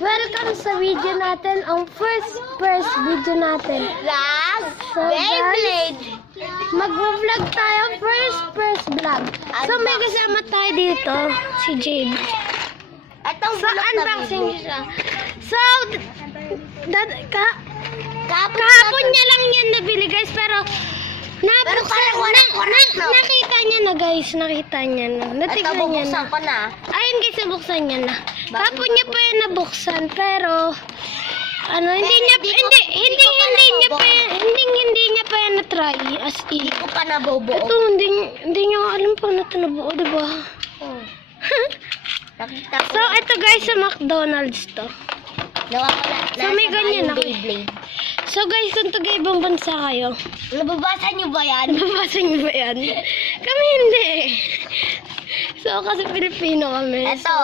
Welcome sa video natin, ang first video natin. So guys, mag-vlog tayo, first vlog. So may kasama tayo dito, si Jade. So unboxing siya. So, kahapon niya lang yan nabili guys, pero nakita niya na guys, nakita niya na. Natignan niya na. Ayun guys, nabuksan niya na. Kapon niya pa yan nabuksan, pero hindi niya pa yan na-try as in. Hindi ko pa nabubuo. Ito, hindi niya alam pa na ito nabuo, diba? So, ito guys, sa McDonald's to. So, may ganyan ako. So guys, kung taga-ibang bansa kayo, Nababasa niyo ba yan? nababasa niyo ba yan? Kami hindi. So, kasi Pilipino kami. Ito,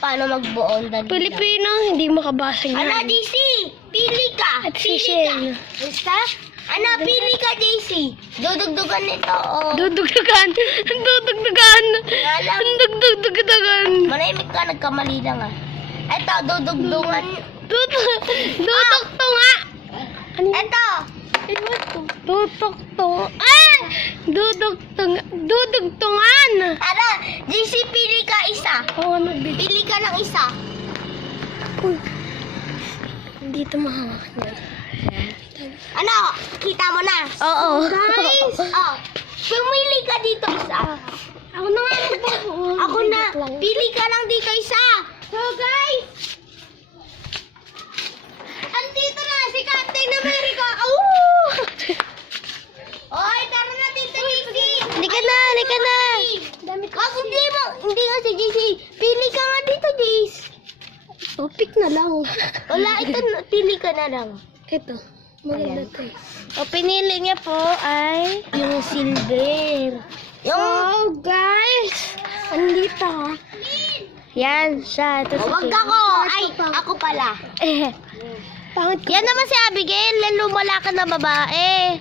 paano magbuo? Pilipino, hindi makabasa niyan. Ano, DC? Pili ka. At si Pili ka. Shane. Basta? Ano, pili ka, DC. Dudugdugan nito, oh. Dudugdugan. Alam. Dudugdugan. Manahimik ka, nagkamali lang ah. Ito, dudugdugan. Tutok to nga. Ito. Tutok to. Dudugtungan. Ano, DC, pili ka isa. Oo, nabili. Pili ka ng isa. Hindi ito mahawak niya. Ano, kita mo na. Oo. Guys, oh, pumili ka dito isa. Ako na nga magbubuo. Ako na, pili ka lang dito isa. So guys, andito na si Captain America. Oy, tara na dito, JC. Halika na. Wag, hindi nga si JC. Pili ka nga dito, JC. Topic na lang. Wala, ito, pili ka na lang. Ito. Maganda to. O, pinili niya po ay yung silver. So, guys, andito ha. Yan, siya. Ito si Wag Kate. ako. Ay, ako pala. Pangit ko. Yan naman si Abigail. Lumala ka na babae.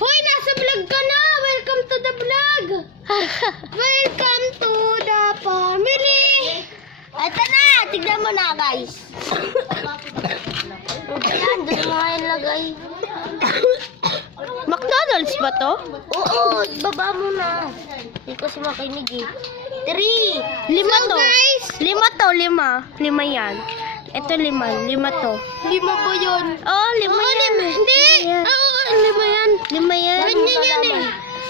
Hoy, nasa vlog ka na. Welcome to the vlog. Welcome to the family. Ito na, tignan mo na, guys. Ayan, doon mo nga yung lagay. McDonald's ba to? Oo, baba mo na. Hindi kasi makinig eh. 3. Lima to. Lima. Lima yan. Ito lima to. 5 ba yun? Oh, lima yan. Hindi. Oo, lima yan. Lima yan. Ganyan yan eh.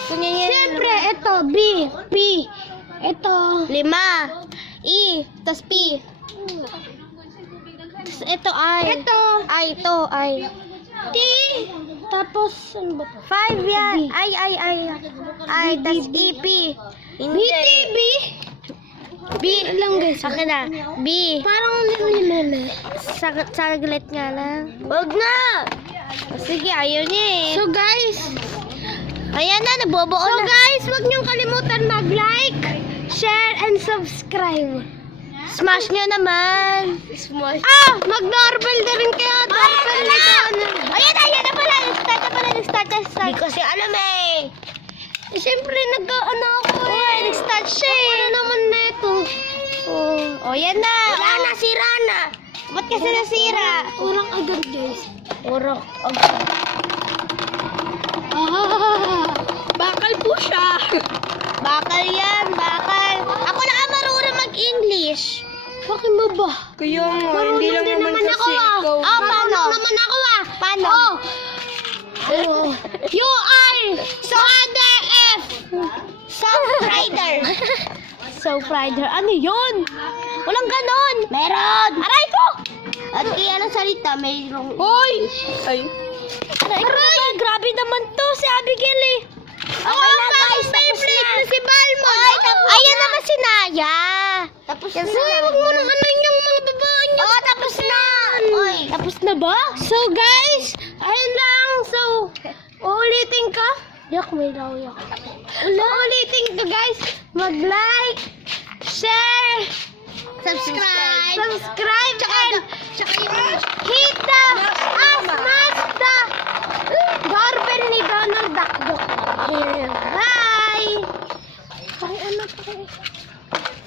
Ganyan yan. Siyempre, ito, B, P. Ito. 5. E, tas P. Tas ito I. Ito I. T. Tapos, ano ba to? 5 yan. I. Tas E, P. Hindi. B. B lang guys. Akin na. B. Parang lime. Saglit nga lang. Wag na. Sige, ayaw niya eh. So guys, ayan na, nabobuo na. So guys, wag niyong kalimutan mag-like, share, and subscribe. Smash niyo naman. Smash. Mag-doorbell na rin kayo. Doorbell na doon. Ayan na pala. Nag-start. Hindi kasi alam eh. Siyempre, ako eh. Nag-start siya eh. Ano naman na ito? Oh, yan na. Wala na, sira na. Ba't kasi nasira? Urang agad guys. Urok. Bakal po siya. Bakal yan, bakal. Ako na marunong mag-English. Bakit mo ba? Kaya nga, Marunong din naman ako paano? Marunong naman ako Paano? You are Mother F. Self-rider. Ano yun? Walang ganon. Meron. Aray ko! At kaya ng salita, mayroong... Hoy! Aray ko ba? Grabe naman to si Abigail eh. Ako ang bagong Beyblade na si Balmon. Ayan naman si Naya. Tapos na. Huwag mo nang ano yung mga babae niyo. Tapos na. Oy. Tapos na ba? So guys, ayun lang. So, uulitin ka. Yak, may daw yak. Uulitin ka guys. Mag-like, share, Subscribe. and hit the smash the doorbell ni Donald Duck. Bye! Ano pa kayo?